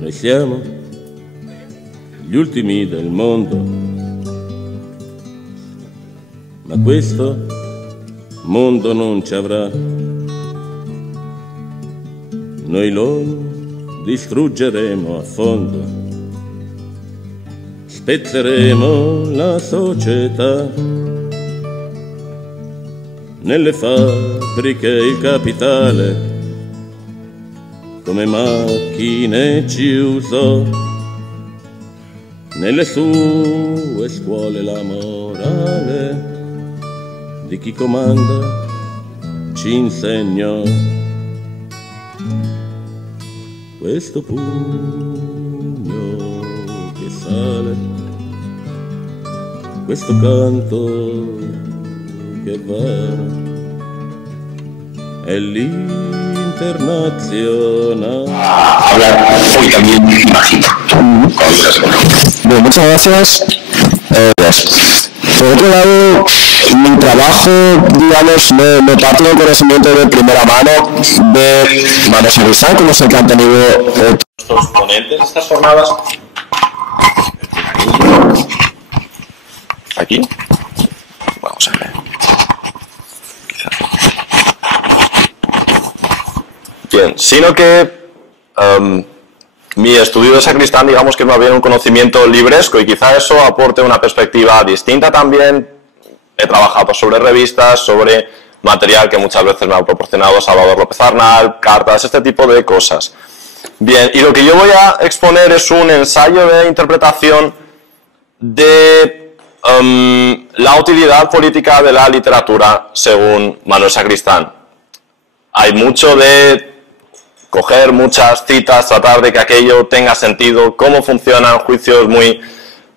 Noi siamo gli ultimi del mondo, ma questo mondo non ci avrà. Noi lo distruggeremo a fondo, spezzeremo la società. Nelle fabbriche il capitale come macchine ci usò, nelle sue scuole la morale di chi comanda ci insegnò. Questo pugno che sale, questo canto che va, è l'Internacional. Hablar hoy también bajito. Bien, muchas gracias. Por otro lado, mi trabajo, digamos, me parte del conocimiento de primera mano de Manuel Sacristán, como sé que han tenido nuestros ponentes estas jornadas. Aquí. Vamos a ver. Bien, sino que mi estudio de Sacristán, digamos que es más bien un conocimiento libresco y quizá eso aporte una perspectiva distinta también. He trabajado sobre revistas, sobre material que muchas veces me ha proporcionado Salvador López Arnal, cartas, este tipo de cosas. Bien, y lo que yo voy a exponer es un ensayo de interpretación de la utilidad política de la literatura según Manuel Sacristán. Hay mucho de coger muchas citas, tratar de que aquello tenga sentido, cómo funcionan juicios muy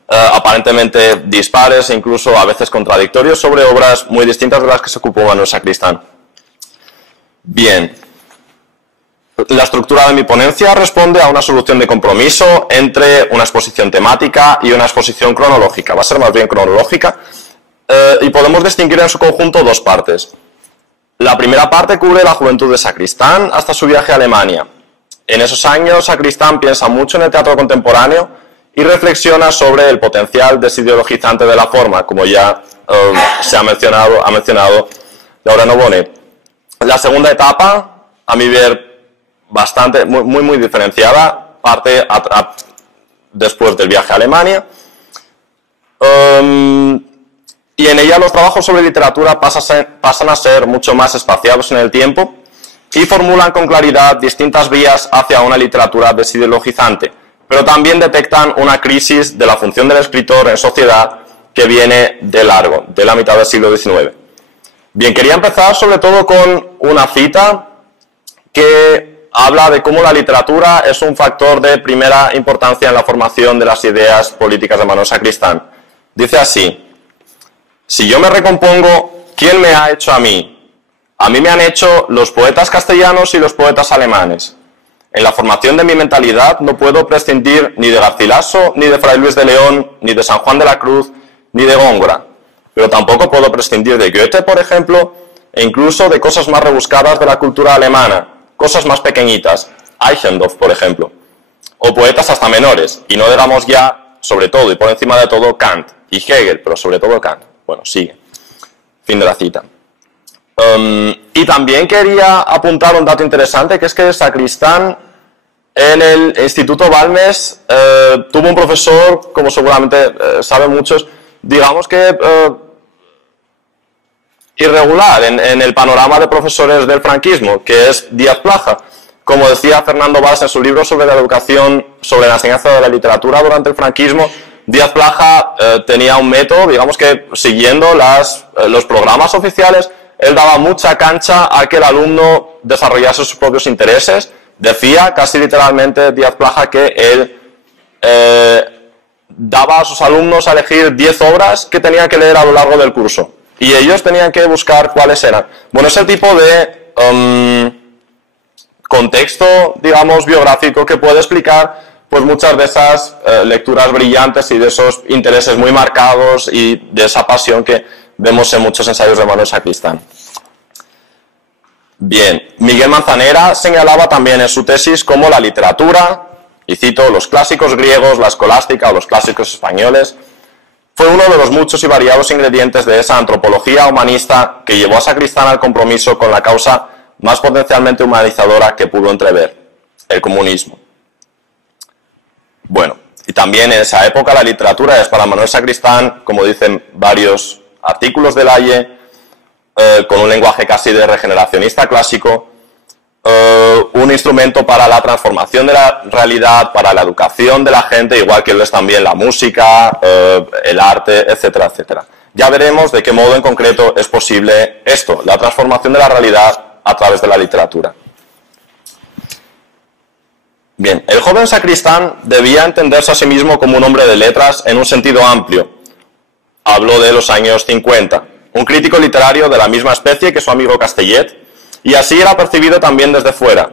aparentemente dispares e incluso a veces contradictorios sobre obras muy distintas de las que se ocupó Manuel Sacristán. Bien, la estructura de mi ponencia responde a una solución de compromiso entre una exposición temática y una exposición cronológica. Va a ser más bien cronológica y podemos distinguir en su conjunto dos partes. La primera parte cubre la juventud de Sacristán hasta su viaje a Alemania. En esos años, Sacristán piensa mucho en el teatro contemporáneo y reflexiona sobre el potencial desideologizante de la forma, como ya se ha mencionado Laureano Bonet. La segunda etapa, a mi ver, muy diferenciada, parte después del viaje a Alemania. Y en ella los trabajos sobre literatura pasan a ser mucho más espaciados en el tiempo y formulan con claridad distintas vías hacia una literatura desideologizante, pero también detectan una crisis de la función del escritor en sociedad que viene de largo, de la mitad del siglo XIX. Bien, quería empezar sobre todo con una cita que habla de cómo la literatura es un factor de primera importancia en la formación de las ideas políticas de Manuel Sacristán. Dice así: si yo me recompongo, ¿quién me ha hecho a mí? A mí me han hecho los poetas castellanos y los poetas alemanes. En la formación de mi mentalidad no puedo prescindir ni de Garcilaso, ni de Fray Luis de León, ni de San Juan de la Cruz, ni de Góngora. Pero tampoco puedo prescindir de Goethe, por ejemplo, e incluso de cosas más rebuscadas de la cultura alemana, cosas más pequeñitas, Eichendorff, por ejemplo. O poetas hasta menores, y no digamos ya, sobre todo y por encima de todo, Kant y Hegel, pero sobre todo Kant. Bueno, sigue. Fin de la cita. Y también quería apuntar un dato interesante, que es que Sacristán en el Instituto Balmes tuvo un profesor, como seguramente saben muchos, digamos que irregular en el panorama de profesores del franquismo, que es Díaz Plaja. Como decía Fernando Valls en su libro sobre la educación, sobre la enseñanza de la literatura durante el franquismo, Díaz Plaja tenía un método, digamos que siguiendo los programas oficiales, él daba mucha cancha a que el alumno desarrollase sus propios intereses. Decía casi literalmente Díaz Plaja que él daba a sus alumnos a elegir 10 obras que tenían que leer a lo largo del curso y ellos tenían que buscar cuáles eran. Bueno, ese tipo de contexto, digamos, biográfico que puede explicar pues muchas de esas lecturas brillantes y de esos intereses muy marcados y de esa pasión que vemos en muchos ensayos de Manuel Sacristán. Bien, Miguel Manzanera señalaba también en su tesis cómo la literatura Y cito, los clásicos griegos, la escolástica o los clásicos españoles, fue uno de los muchos y variados ingredientes de esa antropología humanista que llevó a Sacristán al compromiso con la causa más potencialmente humanizadora que pudo entrever, el comunismo. Bueno, y también en esa época la literatura es para Manuel Sacristán, como dicen varios artículos de Laie, con un lenguaje casi de regeneracionista clásico, un instrumento para la transformación de la realidad, para la educación de la gente, igual que lo es también la música, el arte, etcétera, etcétera. Ya veremos de qué modo en concreto es posible esto, la transformación de la realidad a través de la literatura. Bien, el joven Sacristán debía entenderse a sí mismo como un hombre de letras en un sentido amplio. Hablo de los años 50, un crítico literario de la misma especie que su amigo Castellet, y así era percibido también desde fuera.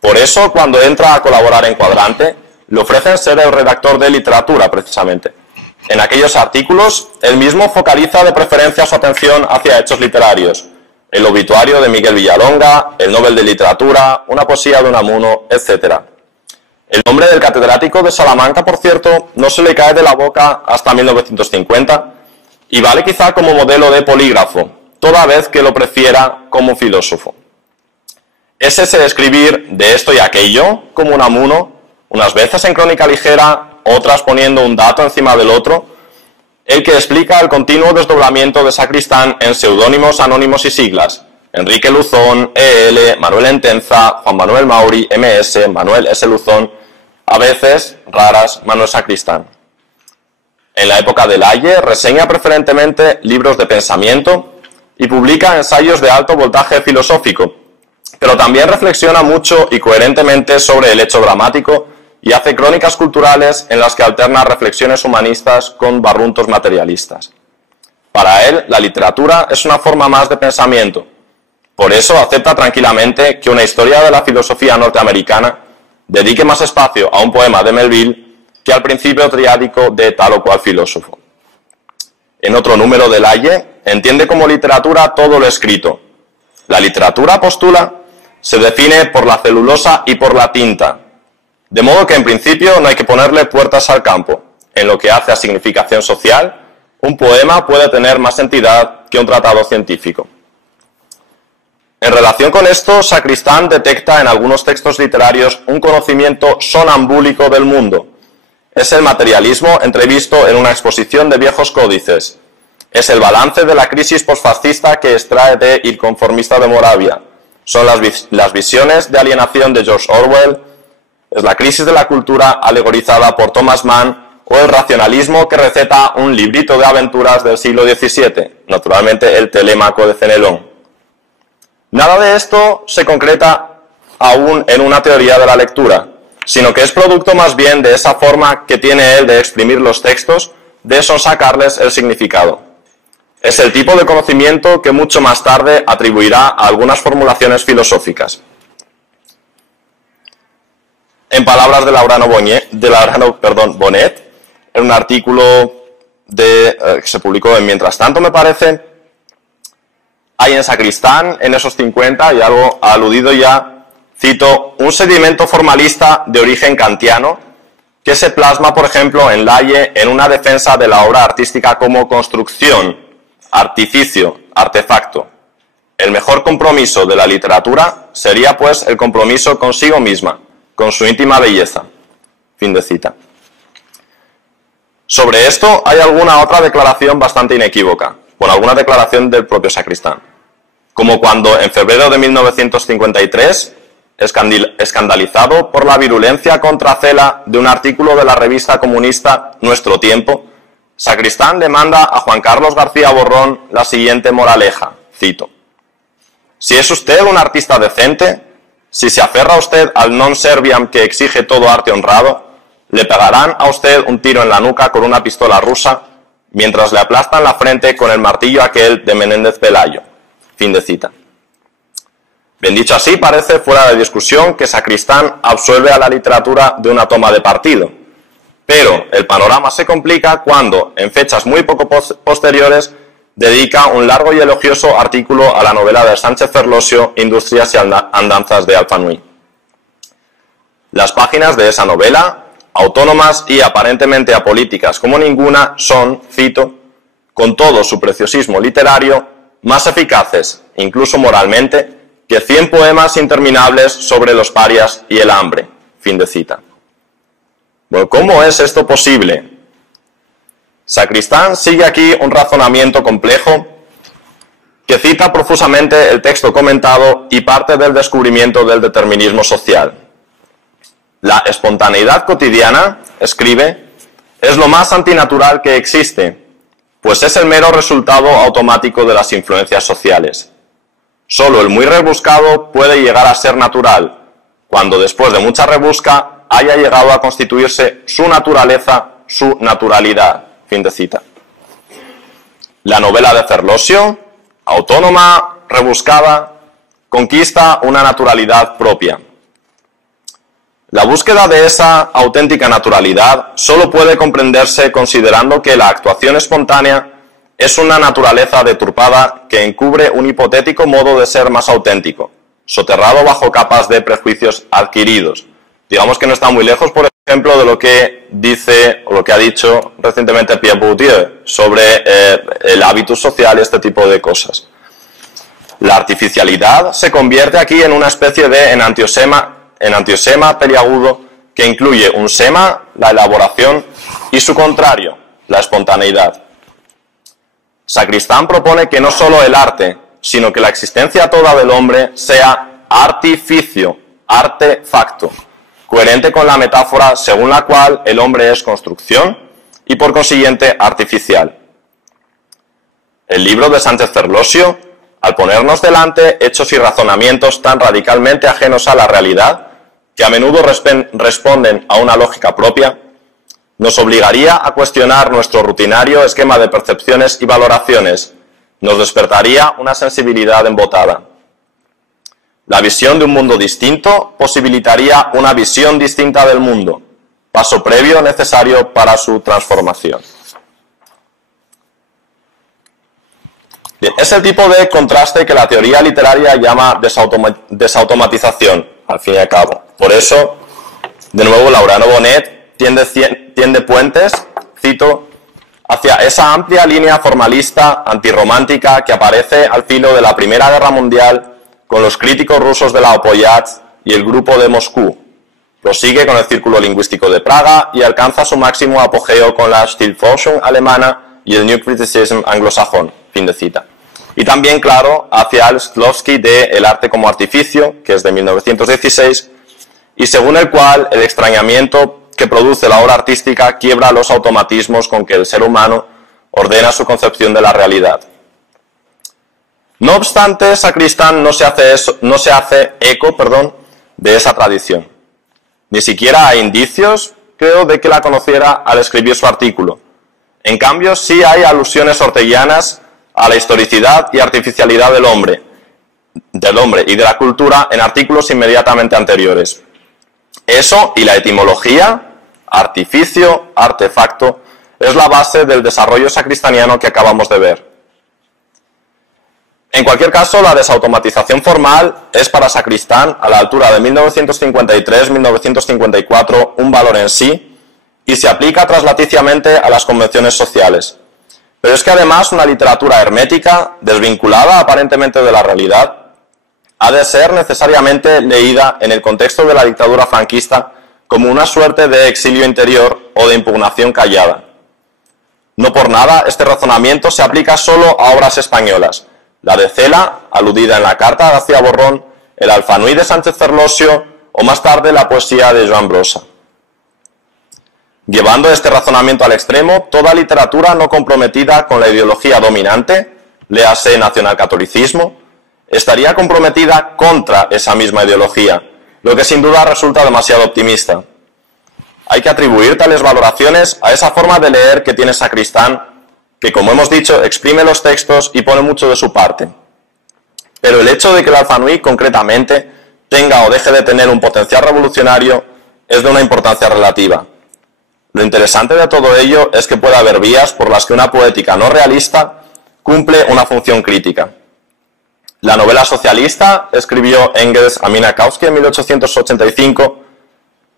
Por eso, cuando entra a colaborar en Cuadrante, le ofrecen ser el redactor de literatura, precisamente. En aquellos artículos, él mismo focaliza de preferencia su atención hacia hechos literarios. El obituario de Miguel Villalonga, el Nobel de Literatura, una poesía de Unamuno, etc. El nombre del catedrático de Salamanca, por cierto, no se le cae de la boca hasta 1950 y vale quizá como modelo de polígrafo, toda vez que lo prefiera como filósofo. Es ese escribir de esto y aquello, como Unamuno, unas veces en crónica ligera, otras poniendo un dato encima del otro, el que explica el continuo desdoblamiento de Sacristán en seudónimos, anónimos y siglas. Enrique Luzón, EL, Manuel Entenza, Juan Manuel Mauri, MS, Manuel S. Luzón, a veces, raras, Manuel Sacristán. En la época de Laie reseña preferentemente libros de pensamiento y publica ensayos de alto voltaje filosófico, pero también reflexiona mucho y coherentemente sobre el hecho dramático y hace crónicas culturales en las que alterna reflexiones humanistas con barruntos materialistas. Para él, la literatura es una forma más de pensamiento. Por eso acepta tranquilamente que una historia de la filosofía norteamericana dedique más espacio a un poema de Melville que al principio triádico de tal o cual filósofo. En otro número de Laie, entiende como literatura todo lo escrito. La literatura, postula, se define por la celulosa y por la tinta, de modo que en principio no hay que ponerle puertas al campo. En lo que hace a significación social, un poema puede tener más entidad que un tratado científico. En relación con esto, Sacristán detecta en algunos textos literarios un conocimiento sonambúlico del mundo. Es el materialismo entrevisto en una exposición de viejos códices. Es el balance de la crisis posfascista que extrae de Il conformista de Moravia. Son las visiones de alienación de George Orwell. Es la crisis de la cultura alegorizada por Thomas Mann o el racionalismo que receta un librito de aventuras del siglo XVII, naturalmente el Telémaco de Fenelón. Nada de esto se concreta aún en una teoría de la lectura, sino que es producto más bien de esa forma que tiene él de exprimir los textos, de sonsacarles el significado. Es el tipo de conocimiento que mucho más tarde atribuirá a algunas formulaciones filosóficas. En palabras de Laurano Bonet, en un artículo que se publicó en Mientras Tanto, me parece, hay en Sacristán, en esos 50, y algo aludido ya, cito, un sedimento formalista de origen kantiano que se plasma, por ejemplo, en Laie en una defensa de la obra artística como construcción, artificio, artefacto. El mejor compromiso de la literatura sería, pues, el compromiso consigo misma, con su íntima belleza. Fin de cita. Sobre esto hay alguna otra declaración bastante inequívoca, con alguna declaración del propio Sacristán, como cuando en febrero de 1953, escandalizado por la virulencia contra Cela de un artículo de la revista comunista Nuestro Tiempo, Sacristán le manda a Juan Carlos García Borrón la siguiente moraleja, cito: si es usted un artista decente, si se aferra usted al non serviam que exige todo arte honrado, le pegarán a usted un tiro en la nuca con una pistola rusa mientras le aplastan la frente con el martillo aquel de Menéndez Pelayo. Fin de cita. Bien dicho así, parece fuera de discusión que Sacristán absuelve a la literatura de una toma de partido. Pero el panorama se complica cuando, en fechas muy poco posteriores, dedica un largo y elogioso artículo a la novela de Sánchez Ferlosio, Industrias y andanzas de Alfa Nui. Las páginas de esa novela, autónomas y aparentemente apolíticas como ninguna, son, cito, con todo su preciosismo literario, más eficaces, incluso moralmente, que 100 poemas interminables sobre los parias y el hambre. Fin de cita. Bueno, ¿cómo es esto posible? Sacristán sigue aquí un razonamiento complejo que cita profusamente el texto comentado y parte del descubrimiento del determinismo social. La espontaneidad cotidiana, escribe, es lo más antinatural que existe, pues es el mero resultado automático de las influencias sociales. Solo el muy rebuscado puede llegar a ser natural, cuando después de mucha rebusca haya llegado a constituirse su naturaleza, su naturalidad. Fin de cita. La novela de Ferlosio, autónoma, rebuscada, conquista una naturalidad propia. La búsqueda de esa auténtica naturalidad solo puede comprenderse considerando que la actuación espontánea es una naturaleza deturpada que encubre un hipotético modo de ser más auténtico, soterrado bajo capas de prejuicios adquiridos. Digamos que no está muy lejos, por ejemplo, de lo que dice o lo que ha dicho recientemente Pierre Bourdieu sobre el hábitus social y este tipo de cosas. La artificialidad se convierte aquí en una especie de enantiosema peliagudo que incluye un sema, la elaboración, y su contrario, la espontaneidad. Sacristán propone que no solo el arte, sino que la existencia toda del hombre sea artificio, artefacto, coherente con la metáfora según la cual el hombre es construcción y por consiguiente artificial. El libro de Sánchez Ferlosio, al ponernos delante hechos y razonamientos tan radicalmente ajenos a la realidad, que a menudo responden a una lógica propia, nos obligaría a cuestionar nuestro rutinario esquema de percepciones y valoraciones, nos despertaría una sensibilidad embotada. La visión de un mundo distinto posibilitaría una visión distinta del mundo, paso previo necesario para su transformación. Es el tipo de contraste que la teoría literaria llama desautomatización, al fin y al cabo. Por eso, de nuevo, Laureano Bonet tiende puentes, cito, hacia esa amplia línea formalista antirromántica que aparece al filo de la Primera Guerra Mundial con los críticos rusos de la Opoyat y el grupo de Moscú. Prosigue con el Círculo Lingüístico de Praga y alcanza su máximo apogeo con la Stilforschung alemana y el New Criticism anglosajón. Fin de cita. Y también, claro, hacia el Shklovsky de El arte como artificio, que es de 1916, y según el cual el extrañamiento que produce la obra artística quiebra los automatismos con que el ser humano ordena su concepción de la realidad. No obstante, Sacristán no se hace eco de esa tradición. Ni siquiera hay indicios, creo, de que la conociera al escribir su artículo. En cambio, sí hay alusiones orteguianas a la historicidad y artificialidad del hombre y de la cultura en artículos inmediatamente anteriores. Eso y la etimología, artificio, artefacto, es la base del desarrollo sacristaniano que acabamos de ver. En cualquier caso, la desautomatización formal es para Sacristán, a la altura de 1953-1954, un valor en sí y se aplica traslaticiamente a las convenciones sociales. Pero es que además una literatura hermética, desvinculada aparentemente de la realidad, ha de ser necesariamente leída en el contexto de la dictadura franquista como una suerte de exilio interior o de impugnación callada. No por nada este razonamiento se aplica solo a obras españolas, la de Cela, aludida en la carta de García Borrón, el Alfanui de Sánchez Ferlosio o más tarde la poesía de Joan Brossa. Llevando este razonamiento al extremo, toda literatura no comprometida con la ideología dominante, léase nacionalcatolicismo, estaría comprometida contra esa misma ideología, lo que sin duda resulta demasiado optimista. Hay que atribuir tales valoraciones a esa forma de leer que tiene Sacristán, que, como hemos dicho, exprime los textos y pone mucho de su parte. Pero el hecho de que el Alfanui, concretamente, tenga o deje de tener un potencial revolucionario es de una importancia relativa. Lo interesante de todo ello es que puede haber vías por las que una poética no realista cumple una función crítica. La novela socialista, escribió Engels a Minkowski en 1885,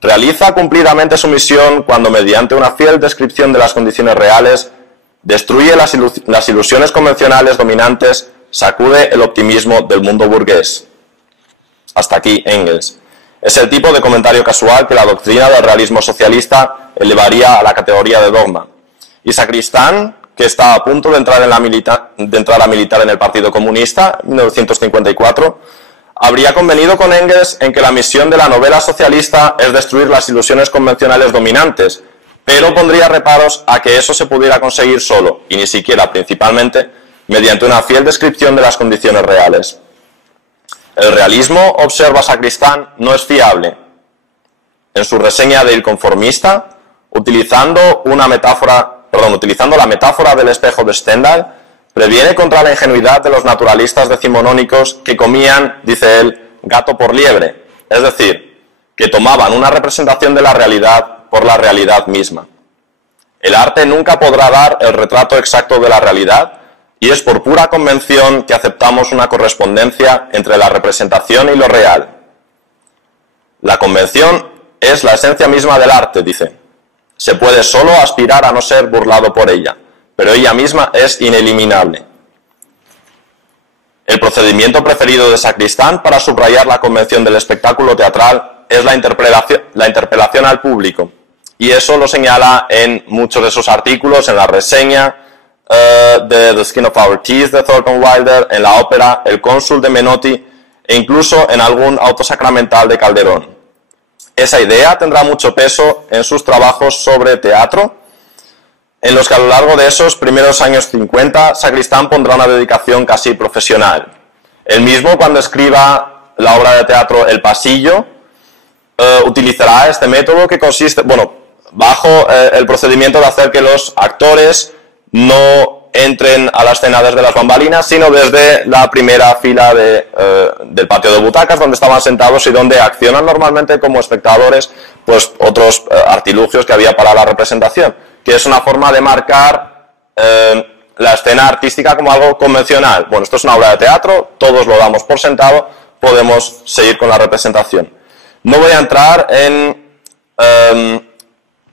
realiza cumplidamente su misión cuando, mediante una fiel descripción de las condiciones reales, destruye las ilusiones convencionales dominantes, sacude el optimismo del mundo burgués. Hasta aquí Engels. Es el tipo de comentario casual que la doctrina del realismo socialista elevaría a la categoría de dogma. Y Sacristán, que está a punto de entrar, a militar en el Partido Comunista en 1954, habría convenido con Engels en que la misión de la novela socialista es destruir las ilusiones convencionales dominantes, pero pondría reparos a que eso se pudiera conseguir solo, y ni siquiera principalmente, mediante una fiel descripción de las condiciones reales. El realismo, observa Sacristán, no es fiable. En su reseña de Il Conformista, utilizando la metáfora del espejo de Stendhal, previene contra la ingenuidad de los naturalistas decimonónicos que comían, dice él, gato por liebre, es decir, que tomaban una representación de la realidad por la realidad misma. El arte nunca podrá dar el retrato exacto de la realidad, y es por pura convención que aceptamos una correspondencia entre la representación y lo real. La convención es la esencia misma del arte, dice. Se puede solo aspirar a no ser burlado por ella, pero ella misma es ineliminable. El procedimiento preferido de Sacristán para subrayar la convención del espectáculo teatral es la interpelación al público, y eso lo señala en muchos de sus artículos, en la reseña de The Skin of Our Teeth de Thornton Wilder, en la ópera El Cónsul de Menotti e incluso en algún auto sacramental de Calderón. Esa idea tendrá mucho peso en sus trabajos sobre teatro, en los que a lo largo de esos primeros años 50 Sacristán pondrá una dedicación casi profesional. Él mismo, cuando escriba la obra de teatro El Pasillo, utilizará este método que consiste, bajo el procedimiento de hacer que los actores no entren a la escena desde las bambalinas, sino desde la primera fila del patio de butacas, donde estaban sentados y donde accionan normalmente como espectadores pues otros artilugios que había para la representación, que es una forma de marcar la escena artística como algo convencional. Bueno, esto es una obra de teatro, todos lo damos por sentado, podemos seguir con la representación. No voy a entrar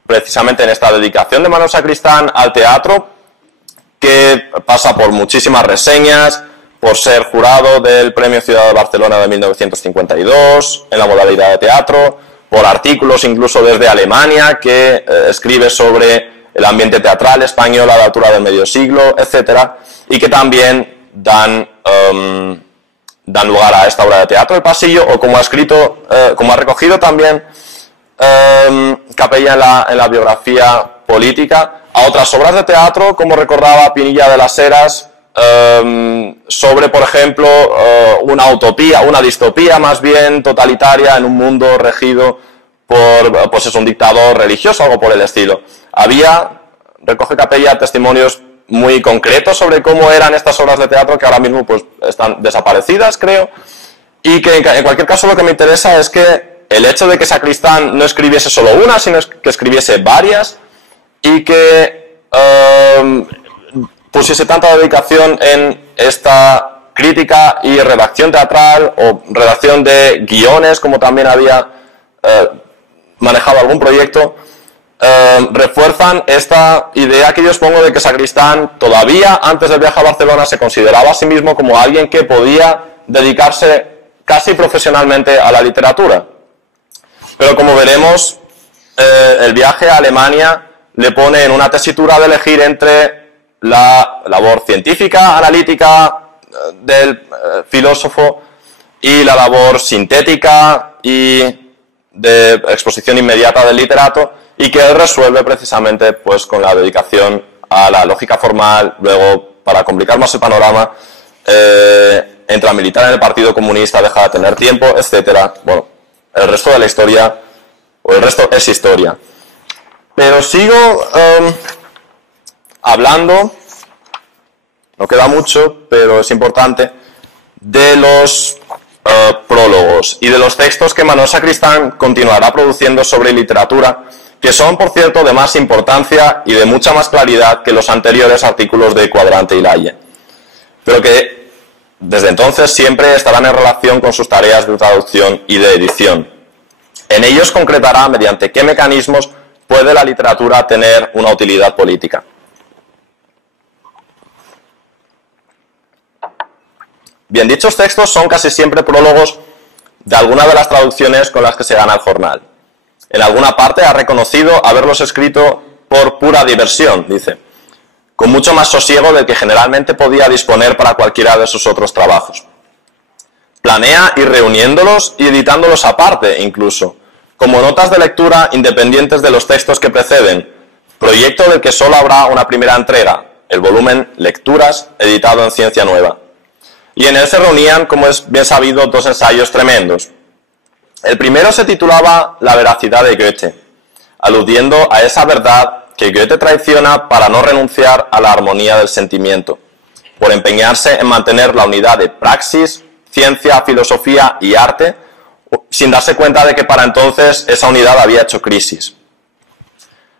precisamente en esta dedicación de Manuel Sacristán al teatro, que pasa por muchísimas reseñas, por ser jurado del Premio Ciudad de Barcelona de 1952, en la modalidad de teatro, por artículos incluso desde Alemania, que escribe sobre el ambiente teatral español a la altura del medio siglo, etcétera, y que también dan lugar a esta obra de teatro, El Pasillo, o como ha recogido también Capella en la biografía política, a otras obras de teatro, como recordaba Pinilla de las Heras, sobre, por ejemplo, una utopía, una distopía más bien totalitaria en un mundo regido por un dictador religioso, algo por el estilo. Recoge Capella testimonios muy concretos sobre cómo eran estas obras de teatro, que ahora mismo pues están desaparecidas, creo, y que en cualquier caso lo que me interesa es que el hecho de que Sacristán no escribiese solo una, sino que escribiese varias, y que pusiese tanta dedicación en esta crítica y redacción teatral o redacción de guiones, como también había manejado algún proyecto, refuerzan esta idea que yo expongo de que Sacristán todavía antes del viaje a Barcelona se consideraba a sí mismo como alguien que podía dedicarse casi profesionalmente a la literatura. Pero como veremos, el viaje a Alemania le pone en una tesitura de elegir entre la labor científica, analítica del filósofo y la labor sintética y de exposición inmediata del literato, y que él resuelve precisamente pues con la dedicación a la lógica formal. Luego, para complicar más el panorama, entra a militar en el Partido Comunista, deja de tener tiempo, etcétera. Bueno, el resto de la historia, o el resto es historia. Pero sigo hablando, no queda mucho, pero es importante, de los prólogos y de los textos que Manuel Sacristán continuará produciendo sobre literatura, que son, por cierto, de más importancia y de mucha más claridad que los anteriores artículos de Cuadrante y Laie, pero que desde entonces siempre estarán en relación con sus tareas de traducción y de edición. En ellos concretará mediante qué mecanismos puede la literatura tener una utilidad política. Bien, dichos textos son casi siempre prólogos de alguna de las traducciones con las que se gana el jornal. En alguna parte ha reconocido haberlos escrito por pura diversión, dice, con mucho más sosiego del que generalmente podía disponer para cualquiera de sus otros trabajos. Planea ir reuniéndolos y editándolos aparte, incluso, como notas de lectura independientes de los textos que preceden, proyecto del que solo habrá una primera entrega, el volumen Lecturas, editado en Ciencia Nueva. Y en él se reunían, como es bien sabido, dos ensayos tremendos. El primero se titulaba La veracidad de Goethe, aludiendo a esa verdad que Goethe traiciona para no renunciar a la armonía del sentimiento, por empeñarse en mantener la unidad de praxis, ciencia, filosofía y arte, sin darse cuenta de que para entonces esa unidad había hecho crisis.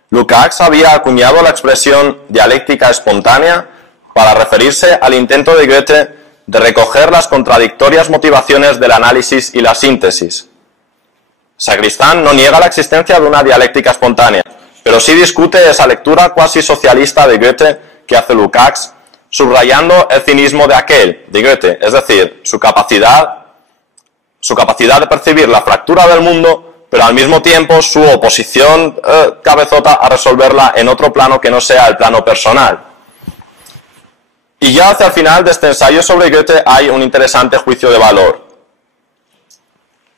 Lukács había acuñado la expresión dialéctica espontánea para referirse al intento de Goethe de recoger las contradictorias motivaciones del análisis y la síntesis. Sacristán no niega la existencia de una dialéctica espontánea, pero sí discute esa lectura cuasi socialista de Goethe que hace Lukács, subrayando el cinismo de aquel, de Goethe, es decir, su capacidad de percibir la fractura del mundo, pero al mismo tiempo su oposición cabezota a resolverla en otro plano que no sea el plano personal. Y ya hacia el final de este ensayo sobre Goethe hay un interesante juicio de valor.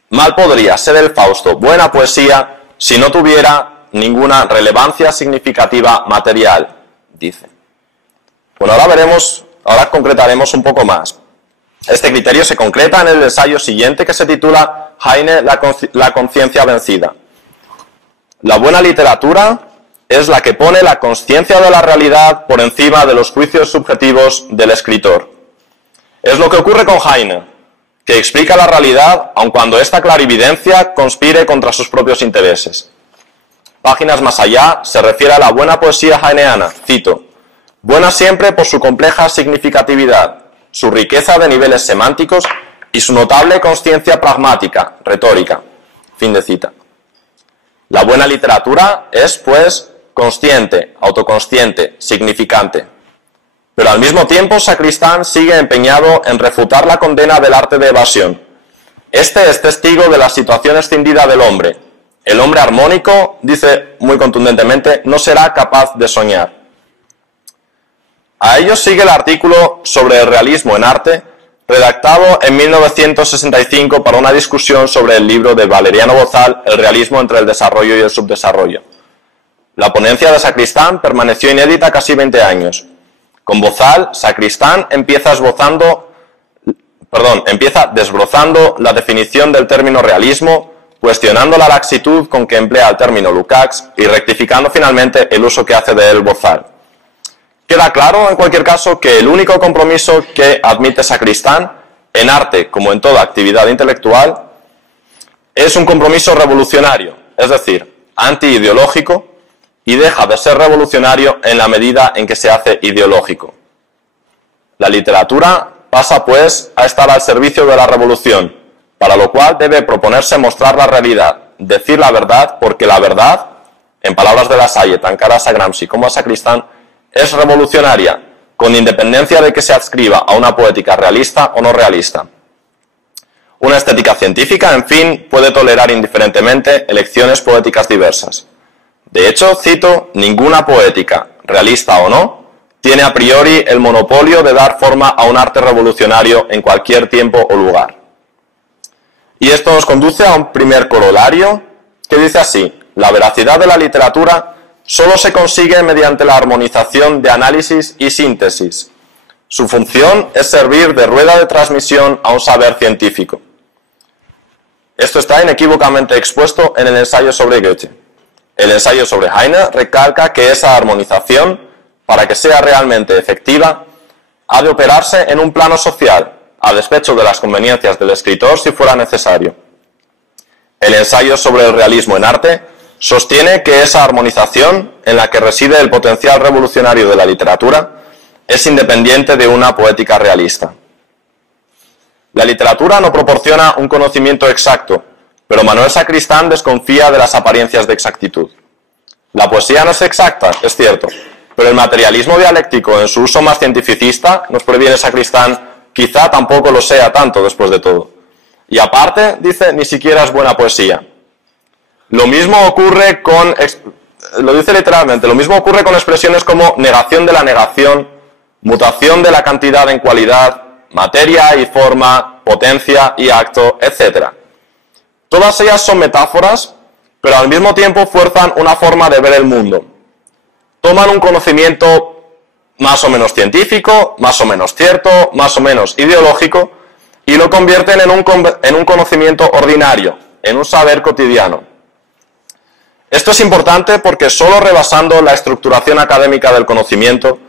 Mal podría ser el Fausto buena poesía si no tuviera ninguna relevancia significativa material, dice. Bueno, ahora concretaremos un poco más. Este criterio se concreta en el ensayo siguiente que se titula Heine, la conciencia vencida. La buena literatura es la que pone la consciencia de la realidad por encima de los juicios subjetivos del escritor. Es lo que ocurre con Heine, que explica la realidad aun cuando esta clarividencia conspire contra sus propios intereses. Páginas más allá se refiere a la buena poesía heineana, cito, buena siempre por su compleja significatividad, su riqueza de niveles semánticos y su notable consciencia pragmática, retórica. Fin de cita. La buena literatura es, pues, consciente, autoconsciente, significante. Pero al mismo tiempo Sacristán sigue empeñado en refutar la condena del arte de evasión. Este es testigo de la situación escindida del hombre. El hombre armónico, dice muy contundentemente, no será capaz de soñar. A ello sigue el artículo sobre el realismo en arte, redactado en 1965 para una discusión sobre el libro de Valeriano Bozal, El realismo entre el desarrollo y el subdesarrollo. La ponencia de Sacristán permaneció inédita casi 20 años. Con Bozal, Sacristán empieza desbrozando la definición del término realismo, cuestionando la laxitud con que emplea el término Lukács y rectificando finalmente el uso que hace de él Bozal. Queda claro, en cualquier caso, que el único compromiso que admite Sacristán, en arte como en toda actividad intelectual, es un compromiso revolucionario, es decir, antiideológico, y deja de ser revolucionario en la medida en que se hace ideológico. La literatura pasa, pues, a estar al servicio de la revolución, para lo cual debe proponerse mostrar la realidad, decir la verdad, porque la verdad, en palabras de La Salle, tan caras a Gramsci como a Sacristán, es revolucionaria, con independencia de que se adscriba a una poética realista o no realista. Una estética científica, en fin, puede tolerar indiferentemente elecciones poéticas diversas. De hecho, cito, ninguna poética, realista o no, tiene a priori el monopolio de dar forma a un arte revolucionario en cualquier tiempo o lugar. Y esto nos conduce a un primer corolario que dice así, la veracidad de la literatura solo se consigue mediante la armonización de análisis y síntesis. Su función es servir de rueda de transmisión a un saber científico. Esto está inequívocamente expuesto en el ensayo sobre Goethe. El ensayo sobre Heine recalca que esa armonización, para que sea realmente efectiva, ha de operarse en un plano social, a despecho de las conveniencias del escritor si fuera necesario. El ensayo sobre el realismo en arte sostiene que esa armonización, en la que reside el potencial revolucionario de la literatura, es independiente de una poética realista. La literatura no proporciona un conocimiento exacto, pero Manuel Sacristán desconfía de las apariencias de exactitud. La poesía no es exacta, es cierto, pero el materialismo dialéctico en su uso más cientificista, nos previene Sacristán, quizá tampoco lo sea tanto después de todo. Y aparte, dice, ni siquiera es buena poesía. Lo mismo ocurre con, lo dice literalmente, lo mismo ocurre con expresiones como negación de la negación, mutación de la cantidad en cualidad, materia y forma, potencia y acto, etc. Todas ellas son metáforas, pero al mismo tiempo fuerzan una forma de ver el mundo. Toman un conocimiento más o menos científico, más o menos cierto, más o menos ideológico, y lo convierten en un conocimiento ordinario, en un saber cotidiano. Esto es importante porque solo rebasando la estructuración académica del conocimiento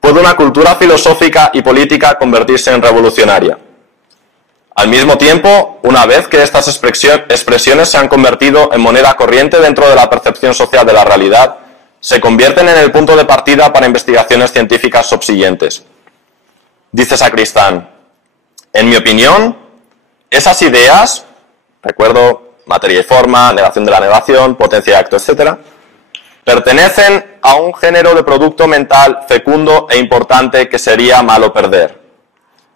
puede una cultura filosófica y política convertirse en revolucionaria. Al mismo tiempo, una vez que estas expresiones se han convertido en moneda corriente dentro de la percepción social de la realidad, se convierten en el punto de partida para investigaciones científicas subsiguientes. Dice Sacristán, en mi opinión, esas ideas, recuerdo, materia y forma, negación de la negación, potencia y acto, etc., pertenecen a un género de producto mental fecundo e importante que sería malo perder.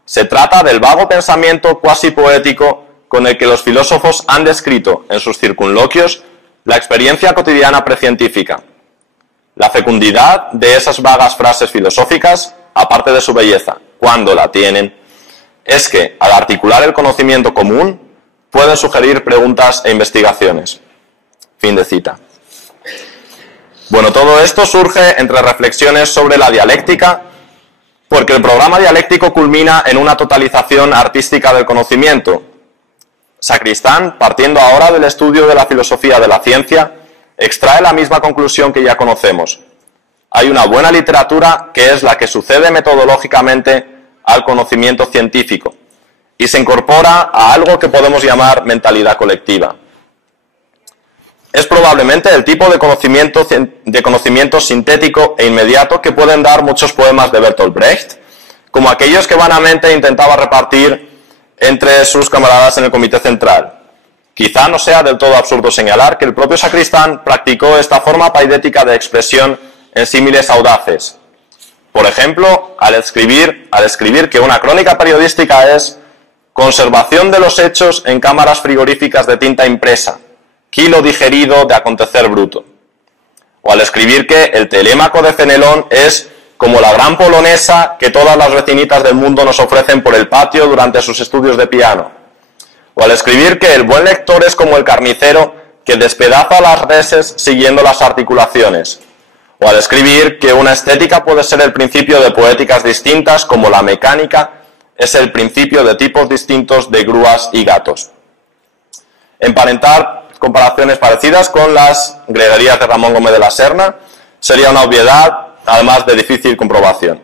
Se trata del vago pensamiento cuasi poético con el que los filósofos han descrito en sus circunloquios la experiencia cotidiana precientífica. La fecundidad de esas vagas frases filosóficas, aparte de su belleza, cuando la tienen, es que, al articular el conocimiento común, pueden sugerir preguntas e investigaciones. Fin de cita. Bueno, todo esto surge entre reflexiones sobre la dialéctica, porque el programa dialéctico culmina en una totalización artística del conocimiento. Sacristán, partiendo ahora del estudio de la filosofía de la ciencia, extrae la misma conclusión que ya conocemos. Hay una buena literatura que es la que sucede metodológicamente al conocimiento científico y se incorpora a algo que podemos llamar mentalidad colectiva. Es probablemente el tipo de conocimiento sintético e inmediato que pueden dar muchos poemas de Bertolt Brecht, como aquellos que vanamente intentaba repartir entre sus camaradas en el Comité Central. Quizá no sea del todo absurdo señalar que el propio Sacristán practicó esta forma paidética de expresión en símiles audaces. Por ejemplo, al escribir que una crónica periodística es conservación de los hechos en cámaras frigoríficas de tinta impresa, kilo digerido de acontecer bruto. O al escribir que el telémaco de Fenelón es como la gran polonesa que todas las vecinitas del mundo nos ofrecen por el patio durante sus estudios de piano. O al escribir que el buen lector es como el carnicero que despedaza las reses siguiendo las articulaciones. O al escribir que una estética puede ser el principio de poéticas distintas como la mecánica es el principio de tipos distintos de grúas y gatos. Emparentar comparaciones parecidas con las greguerías de Ramón Gómez de la Serna sería una obviedad, además de difícil comprobación.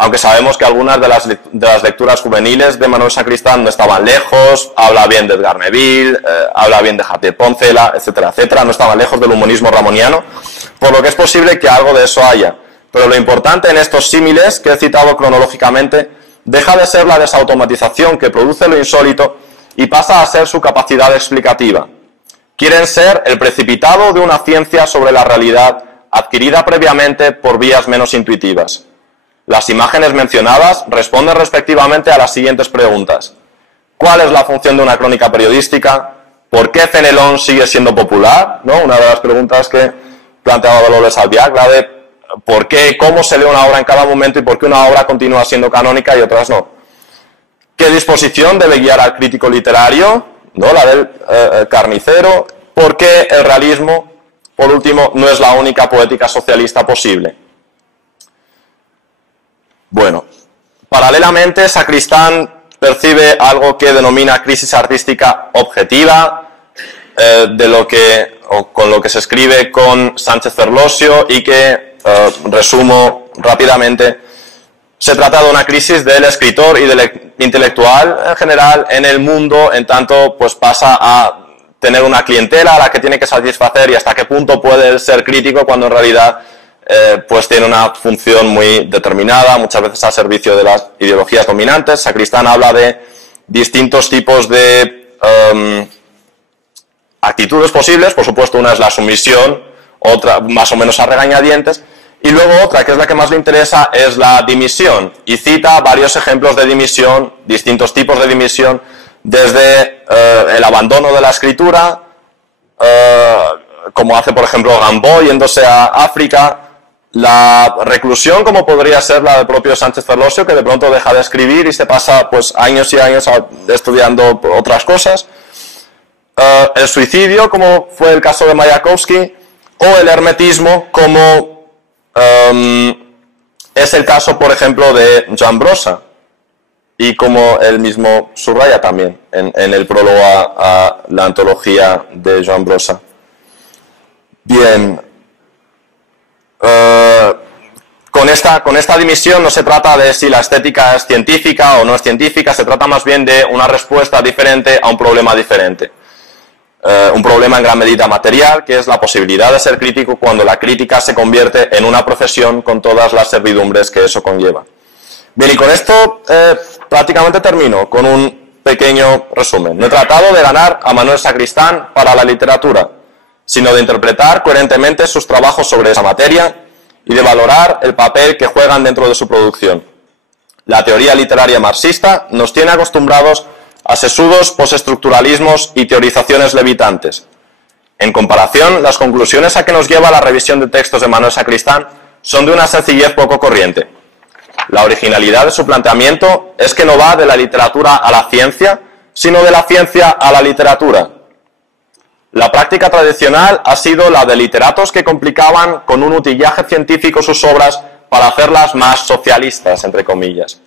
Aunque sabemos que algunas de las lecturas juveniles de Manuel Sacristán no estaban lejos, habla bien de Edgar Neville, habla bien de Javier Poncela, etcétera, etcétera, no estaban lejos del humorismo ramoniano, por lo que es posible que algo de eso haya. Pero lo importante en estos símiles que he citado cronológicamente deja de ser la desautomatización que produce lo insólito y pasa a ser su capacidad explicativa. Quieren ser el precipitado de una ciencia sobre la realidad adquirida previamente por vías menos intuitivas. Las imágenes mencionadas responden respectivamente a las siguientes preguntas. ¿Cuál es la función de una crónica periodística? ¿Por qué Fenelón sigue siendo popular? ¿No? Una de las preguntas que planteaba Dolores Albiac, la de por qué, cómo se lee una obra en cada momento y por qué una obra continúa siendo canónica y otras no. ¿Qué disposición debe guiar al crítico literario? ¿No? La del carnicero. ¿Por qué el realismo, por último, no es la única poética socialista posible? Bueno, paralelamente, Sacristán percibe algo que denomina crisis artística objetiva, con lo que se escribe con Sánchez Ferlosio y que resumo rápidamente. Se trata de una crisis del escritor y del intelectual en general en el mundo, en tanto pues pasa a tener una clientela a la que tiene que satisfacer y hasta qué punto puede ser crítico cuando en realidad pues tiene una función muy determinada, muchas veces al servicio de las ideologías dominantes. Sacristán habla de distintos tipos de actitudes posibles, por supuesto una es la sumisión, otra más o menos a regañadientes, y luego otra, que es la que más le interesa, es la dimisión, y cita varios ejemplos de dimisión, distintos tipos de dimisión, desde el abandono de la escritura, como hace por ejemplo Gamboa yéndose a África, la reclusión como podría ser la del propio Sánchez Ferlosio, que de pronto deja de escribir y se pasa pues años y años estudiando otras cosas, el suicidio como fue el caso de Mayakovsky, o el hermetismo como es el caso por ejemplo de Joan Brossa, y como él mismo subraya también en el prólogo a la antología de Joan Brossa. Bien, con esta dimisión no se trata de si la estética es científica o no es científica, se trata más bien de una respuesta diferente a un problema diferente. Un problema en gran medida material, que es la posibilidad de ser crítico cuando la crítica se convierte en una profesión con todas las servidumbres que eso conlleva. Bien, y con esto prácticamente termino con un pequeño resumen. No he tratado de ganar a Manuel Sacristán para la literatura, sino de interpretar coherentemente sus trabajos sobre esa materia y de valorar el papel que juegan dentro de su producción. La teoría literaria marxista nos tiene acostumbrados a sesudos postestructuralismos y teorizaciones levitantes. En comparación, las conclusiones a que nos lleva la revisión de textos de Manuel Sacristán son de una sencillez poco corriente. La originalidad de su planteamiento es que no va de la literatura a la ciencia, sino de la ciencia a la literatura. La práctica tradicional ha sido la de literatos que complicaban con un utillaje científico sus obras para hacerlas más socialistas, entre comillas.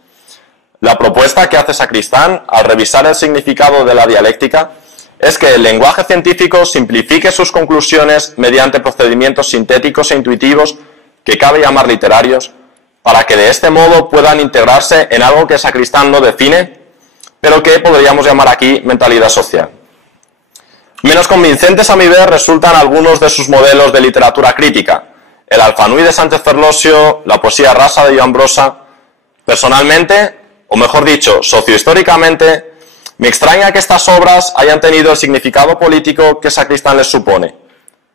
La propuesta que hace Sacristán, al revisar el significado de la dialéctica, es que el lenguaje científico simplifique sus conclusiones mediante procedimientos sintéticos e intuitivos que cabe llamar literarios, para que de este modo puedan integrarse en algo que Sacristán no define, pero que podríamos llamar aquí mentalidad social. Menos convincentes a mi ver resultan algunos de sus modelos de literatura crítica, el Alfanui de Sánchez Ferlosio, la poesía rasa de Joan Brossa. Personalmente, o mejor dicho, sociohistóricamente, me extraña que estas obras hayan tenido el significado político que Sacristán les supone.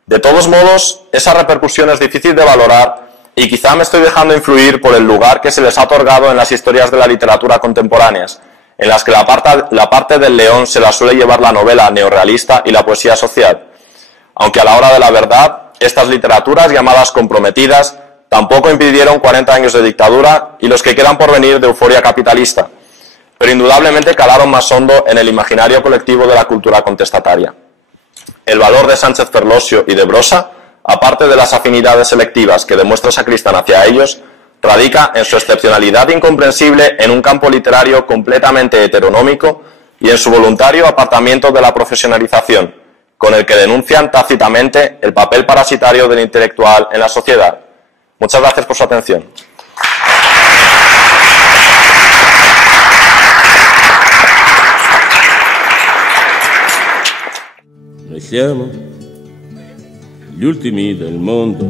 De todos modos, esa repercusión es difícil de valorar y quizá me estoy dejando influir por el lugar que se les ha otorgado en las historias de la literatura contemporáneas, en las que la parte del león se la suele llevar la novela neorrealista y la poesía social. Aunque a la hora de la verdad, estas literaturas llamadas comprometidas tampoco impidieron 40 años de dictadura y los que quedan por venir de euforia capitalista, pero indudablemente calaron más hondo en el imaginario colectivo de la cultura contestataria. El valor de Sánchez Ferlosio y de Brossa, aparte de las afinidades selectivas que demuestra Sacristán hacia ellos, radica en su excepcionalidad incomprensible en un campo literario completamente heteronómico y en su voluntario apartamiento de la profesionalización, con el que denuncian tácitamente el papel parasitario del intelectual en la sociedad. Muchas gracias por su atención. Noi siamo gli ultimi del mondo,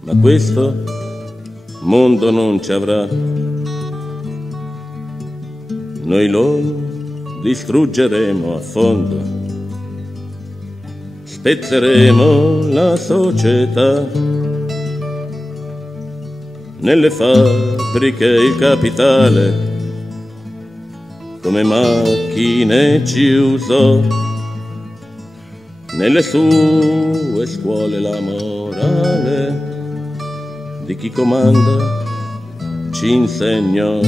ma questo mondo non ci avrà. Noi lo distruggeremo a fondo, spezzeremo la società, nelle fabbriche il capitale come macchine ci usò, nelle sue scuole la morale di chi comanda ci insegnò.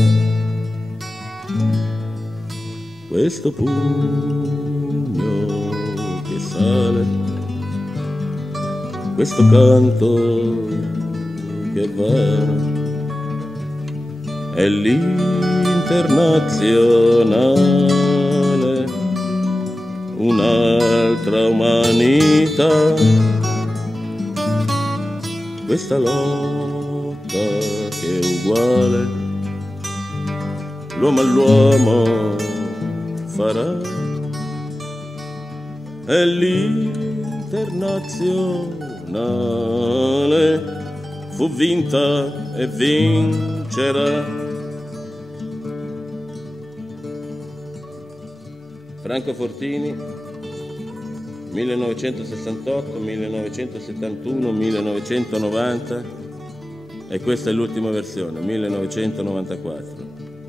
Questo pugno che sale, questo canto che va, è l'internazionale, un'altra umanità. Questa lotta che è uguale, l'uomo all'uomo farà, è l'internazionale, fu vinta e vincerà. Franco Fortini, 1968, 1971, 1990 e questa è l'ultima versione, 1994.